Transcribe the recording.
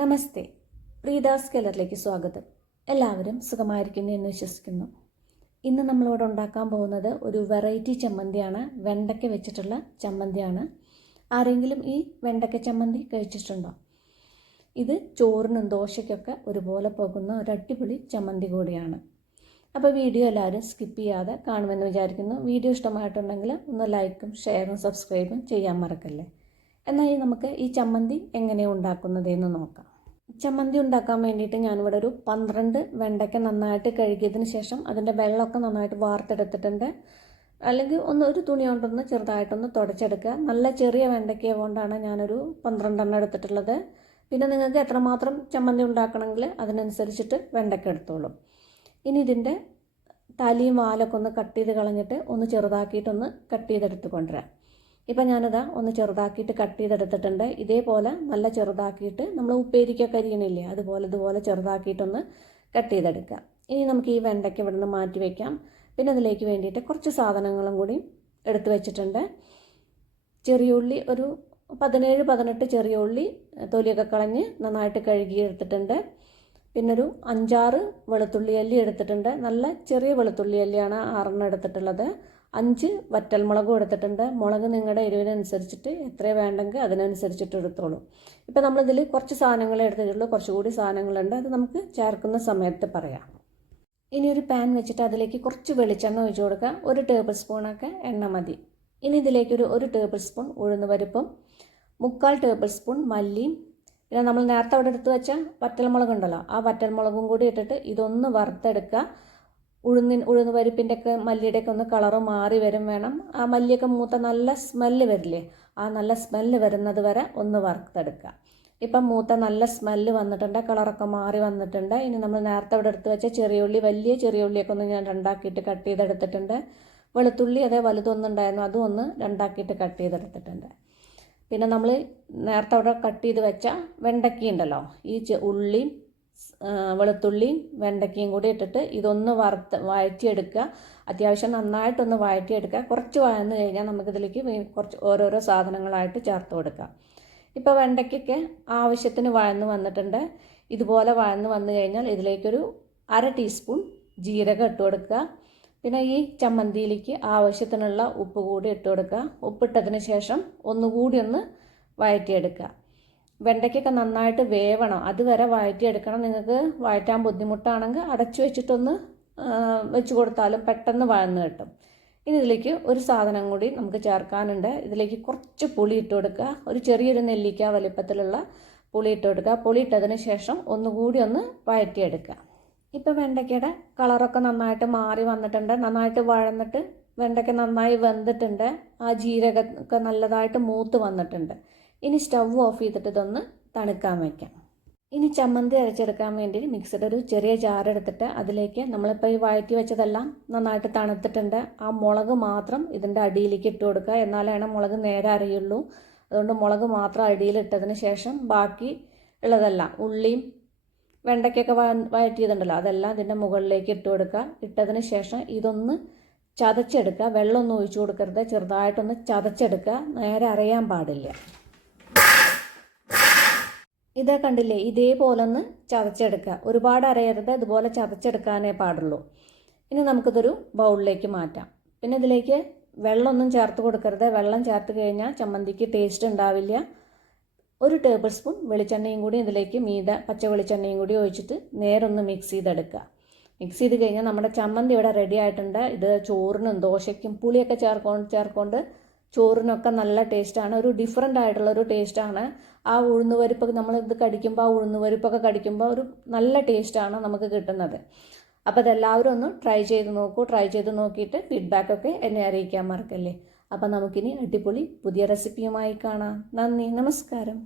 നമസ്തേ, പ്രീതാസ് കെല്ലറിലേക്ക് സ്വാഗതം. എല്ലാവരും സുഖമായിരിക്കുന്നു എന്ന് വിശ്വസിക്കുന്നു. ഇന്ന് നമ്മളിവിടെ ഉണ്ടാക്കാൻ പോകുന്നത് ഒരു വെറൈറ്റി ചമ്മന്തിയാണ്. വെണ്ടയ്ക്ക വെച്ചിട്ടുള്ള ചമ്മന്തിയാണ്. ആരെങ്കിലും ഈ വെണ്ടയ്ക്ക ചമ്മന്തി കഴിച്ചിട്ടുണ്ടോ? ഇത് ചോറിനും ദോശയ്ക്കൊക്കെ ഒരുപോലെ പോകുന്ന ഒരു അടിപൊളി ചമ്മന്തി കൂടിയാണ്. അപ്പോൾ വീഡിയോ എല്ലാവരും സ്കിപ്പ് ചെയ്യാതെ കാണുമെന്ന് വിചാരിക്കുന്നു. വീഡിയോ ഇഷ്ടമായിട്ടുണ്ടെങ്കിൽ ഒന്ന് ലൈക്കും ഷെയറും സബ്സ്ക്രൈബും ചെയ്യാൻ മറക്കല്ലേ. എന്നാൽ നമുക്ക് ഈ ചമ്മന്തി എങ്ങനെയാണ് ഉണ്ടാക്കുന്നതെന്ന് നോക്കാം. ചമ്മന്തി ഉണ്ടാക്കാൻ വേണ്ടിയിട്ട് ഞാനിവിടെ ഒരു 12 വെണ്ടയ്ക്ക നന്നായിട്ട് കഴുകിയതിന് ശേഷം അതിൻ്റെ വെള്ളമൊക്കെ നന്നായിട്ട് വാർത്തെടുത്തിട്ടുണ്ട്. അല്ലെങ്കിൽ ഒരു തുണി കൊണ്ടൊന്ന് ചെറുതായിട്ടൊന്ന് തുടച്ചെടുക്കുക. നല്ല ചെറിയ വെണ്ടയ്ക്ക കൊണ്ടാണ് ഞാനൊരു 12 എടുത്തിട്ടുള്ളത്. പിന്നെ നിങ്ങൾക്ക് എത്രമാത്രം ചമ്മന്തി ഉണ്ടാക്കണമെങ്കിൽ അതിനനുസരിച്ചിട്ട് വെണ്ടയ്ക്ക എടുത്തോളൂ. ഇനി ഇതിൻ്റെ തലയും വാലൊക്കെ ഒന്ന് കട്ട് ചെയ്ത് കളഞ്ഞിട്ട് ഒന്ന് ചെറുതാക്കിയിട്ടൊന്ന് കട്ട് ചെയ്തെടുത്ത് കൊണ്ടുവരാം. ഇപ്പം ഞാനിതാ ഒന്ന് ചെറുതാക്കിയിട്ട് കട്ട് ചെയ്തെടുത്തിട്ടുണ്ട്. ഇതേപോലെ നല്ല ചെറുതാക്കിയിട്ട് നമ്മൾ ഉപ്പേരിക്കൊക്കെ അരിയണില്ലേ, ഇതുപോലെ ചെറുതാക്കിയിട്ടൊന്ന് കട്ട് ചെയ്തെടുക്കുക. ഇനി നമുക്ക് ഈ വെണ്ടയ്ക്ക ഇവിടെ നിന്ന് മാറ്റി വയ്ക്കാം. പിന്നെ അതിലേക്ക് വേണ്ടിയിട്ട് കുറച്ച് സാധനങ്ങളും കൂടി എടുത്ത് വെച്ചിട്ടുണ്ട്. ചെറിയ ഉള്ളി ഒരു 17-18 ചെറിയ ഉള്ളി തൊലിയൊക്കെ കളഞ്ഞ് നന്നായിട്ട് കഴുകി എടുത്തിട്ടുണ്ട്. പിന്നെ ഒരു 5-6 വെളുത്തുള്ളി അല്ലി എടുത്തിട്ടുണ്ട്. നല്ല ചെറിയ വെളുത്തുള്ളി അല്ലിയാണ് 6 എടുത്തിട്ടുള്ളത്. 5 വറ്റൽമുളകും എടുത്തിട്ടുണ്ട്. മുളക് നിങ്ങളുടെ എരിവിനനുസരിച്ചിട്ട് എത്ര വേണ്ടെങ്കിൽ അതിനനുസരിച്ചിട്ട് എടുത്തോളൂ. ഇപ്പം നമ്മളിതിൽ കുറച്ച് സാധനങ്ങളെ എടുത്തിട്ടുള്ളൂ, കുറച്ചുകൂടി സാധനങ്ങളുണ്ട്. അത് നമുക്ക് ചേർക്കുന്ന സമയത്ത് പറയാം. ഇനി ഒരു പാൻ വെച്ചിട്ട് അതിലേക്ക് കുറച്ച് വെളിച്ചെണ്ണ ഒഴിച്ച് കൊടുക്കുക. 1 ടേബിൾ സ്പൂണൊക്കെ എണ്ണ മതി. ഇനി ഇതിലേക്ക് ഒരു ടേബിൾ സ്പൂൺ ഉഴുന്ന് പരിപ്പും 3/4 ടേബിൾ സ്പൂൺ മല്ലിയും പിന്നെ നമ്മൾ നേരത്തെ അവിടെ എടുത്ത് വെച്ച വറ്റൽമുളക് ഉണ്ടല്ലോ, ആ വറ്റൽമുളകും കൂടി ഇട്ടിട്ട് ഇതൊന്ന് വറുത്തെടുക്കുക. ഉഴുന്ന് പരിപ്പിൻ്റെയൊക്കെ മല്ലിയുടെയൊക്കെ ഒന്ന് കളറ് മാറി വരും വേണം. ആ മല്ലിയൊക്കെ മൂത്ത നല്ല സ്മെല്ല് വരില്ലേ, ആ നല്ല സ്മെല്ല് വരുന്നത് വരെ ഒന്ന് വറുത്തെടുക്കുക. ഇപ്പം മൂത്ത നല്ല സ്മെല്ല് വന്നിട്ടുണ്ട്, കളറൊക്കെ മാറി വന്നിട്ടുണ്ട്. ഇനി നമ്മൾ നേരത്തെ അവിടെ എടുത്ത് വെച്ച ചെറിയുള്ളി, വലിയ ചെറിയുള്ളിയൊക്കെ ഒന്ന് ഞാൻ 2ആക്കിയിട്ട് കട്ട് ചെയ്തെടുത്തിട്ടുണ്ട്. വെളുത്തുള്ളി അതേ വലുതൊന്നുണ്ടായിരുന്നു, അതും ഒന്ന് 2ആക്കിയിട്ട് കട്ട് ചെയ്തെടുത്തിട്ടുണ്ട്. പിന്നെ നമ്മൾ നേരത്തെ അവിടെ കട്ട് ചെയ്ത് വെച്ച വെണ്ടയ്ക്കയുണ്ടല്ലോ, ഈ ഉള്ളിയും വെളുത്തുള്ളിയും വെണ്ടയ്ക്കയും കൂടി ഇട്ടിട്ട് ഇതൊന്ന് വഴറ്റിയെടുക്കുക. അത്യാവശ്യം നന്നായിട്ടൊന്ന് വഴറ്റിയെടുക്കുക. കുറച്ച് വഴന്ന് കഴിഞ്ഞാൽ നമുക്കിതിലേക്ക് കുറച്ച് ഓരോരോ സാധനങ്ങളായിട്ട് ചേർത്ത് കൊടുക്കാം. ഇപ്പോൾ വെണ്ടയ്ക്കൊക്കെ ആവശ്യത്തിന് വഴന്ന് വന്നിട്ടുണ്ട്. ഇതുപോലെ വഴന്ന് വന്നു കഴിഞ്ഞാൽ ഇതിലേക്കൊരു 1/2 ടീസ്പൂൺ ജീരകം ഇട്ട് കൊടുക്കുക. പിന്നെ ഈ ചമ്മന്തിയിലേക്ക് ആവശ്യത്തിനുള്ള ഉപ്പ് കൂടി ഇട്ട് കൊടുക്കുക. ഉപ്പിട്ടതിന് ശേഷം ഒന്നുകൂടി ഒന്ന് വഴറ്റിയെടുക്കുക. വെണ്ടയ്ക്കൊക്കെ നന്നായിട്ട് വേവണം, അതുവരെ വഴറ്റിയെടുക്കണം. നിങ്ങൾക്ക് വഴറ്റാൻ ബുദ്ധിമുട്ടാണെങ്കിൽ അടച്ചു വെച്ചിട്ടൊന്ന് വെച്ച് കൊടുത്താലും പെട്ടെന്ന് വഴന്ന് കിട്ടും. ഇനി ഇതിലേക്ക് ഒരു സാധനം കൂടി നമുക്ക് ചേർക്കാനുണ്ട്. ഇതിലേക്ക് കുറച്ച് പുളി ഇട്ട് കൊടുക്കുക. ഒരു ചെറിയൊരു നെല്ലിക്ക വലിപ്പത്തിലുള്ള പുളി ഇട്ട് കൊടുക്കുക. പുളി ഇട്ടതിന് ശേഷം ഒന്നുകൂടി ഒന്ന് വഴറ്റിയെടുക്കുക. ഇപ്പോൾ വെണ്ടയ്ക്കയുടെ കളറൊക്കെ നന്നായിട്ട് മാറി വന്നിട്ടുണ്ട്. നന്നായിട്ട് വഴന്നിട്ട് വെണ്ടയ്ക്ക നന്നായി വെന്തിട്ടുണ്ട്. ആ ജീരകമൊക്കെ നല്ലതായിട്ട് മൂത്ത് വന്നിട്ടുണ്ട്. ഇനി സ്റ്റവ് ഓഫ് ചെയ്തിട്ട് ഇതൊന്ന് തണുക്കാൻ വയ്ക്കാം. ഇനി ചമ്മന്തി അരച്ചെടുക്കാൻ വേണ്ടി മിക്സിയുടെ ഒരു ചെറിയ ജാർ എടുത്തിട്ട് അതിലേക്ക് നമ്മളിപ്പോൾ ഈ വഴറ്റി വെച്ചതെല്ലാം നന്നായിട്ട് തണുത്തിട്ടുണ്ട്. ആ മുളക് മാത്രം ഇതിൻ്റെ അടിയിലേക്ക് ഇട്ട് കൊടുക്കുക. എന്നാലാണ് മുളക് നേരെ അരയുള്ളൂ. അതുകൊണ്ട് മുളക് മാത്രം അടിയിലിട്ടതിന് ശേഷം ബാക്കി ഉള്ളതെല്ലാം ഉള്ളിയും വെണ്ടയ്ക്കൊക്കെ വഴറ്റിയതുണ്ടല്ലോ അതെല്ലാം ഇതിൻ്റെ മുകളിലേക്ക് ഇട്ട് കൊടുക്കുക. ഇട്ടതിന് ശേഷം ഇതൊന്ന് ചതച്ചെടുക്കുക. വെള്ളമൊന്നും ഒഴിച്ചു കൊടുക്കരുത്, ചെറുതായിട്ടൊന്ന് ചതച്ചെടുക്കുക. നേരെ അരയാൻ പാടില്ല. ഇതേ കണ്ടില്ലേ, ഇതേപോലെ ഒന്ന് ചതച്ചെടുക്കുക. ഒരുപാട് അരയരുത്, ഇതുപോലെ ചതച്ചെടുക്കാനേ പാടുള്ളൂ. ഇനി നമുക്കിതൊരു ബൗളിലേക്ക് മാറ്റാം. പിന്നെ ഇതിലേക്ക് വെള്ളമൊന്നും ചേർത്ത് കൊടുക്കരുത്. വെള്ളം ചേർത്ത് കഴിഞ്ഞാൽ ചമ്മന്തിക്ക് ടേസ്റ്റ് ഉണ്ടാവില്ല. 1 ടേബിൾ സ്പൂൺ വെളിച്ചെണ്ണയും കൂടി ഇതിലേക്ക് പച്ച വെളിച്ചെണ്ണയും കൂടി ഒഴിച്ചിട്ട് നേരൊന്ന് മിക്സ് ചെയ്തെടുക്കുക. മിക്സ് ചെയ്ത് കഴിഞ്ഞാൽ നമ്മുടെ ചമ്മന്തി ഇവിടെ റെഡി ആയിട്ടുണ്ട്. ഇത് ചോറിനും ദോശയ്ക്കും പുളിയൊക്കെ ചേർക്കൊണ്ട് ചോറിനൊക്കെ നല്ല ടേസ്റ്റാണ്. ഒരു ഡിഫറെൻ്റ് ആയിട്ടുള്ളൊരു ടേസ്റ്റാണ്. ആ ഉഴുന്ന് പരിപ്പൊക്കെ നമ്മളിത് കടിക്കുമ്പോൾ ആ ഉഴുന്ന് പരിപ്പൊക്കെ കടിക്കുമ്പോൾ ഒരു നല്ല ടേസ്റ്റാണ് നമുക്ക് കിട്ടുന്നത്. അപ്പോൾ അതെല്ലാവരും ഒന്ന് ട്രൈ ചെയ്ത് നോക്കൂ. ട്രൈ ചെയ്ത് നോക്കിയിട്ട് ഫീഡ്ബാക്കൊക്കെ എന്നെ അറിയിക്കാൻ മറക്കല്ലേ. അപ്പം നമുക്കിനി അടിപൊളി പുതിയ റെസിപ്പിയുമായി കാണാം. നന്ദി, നമസ്കാരം.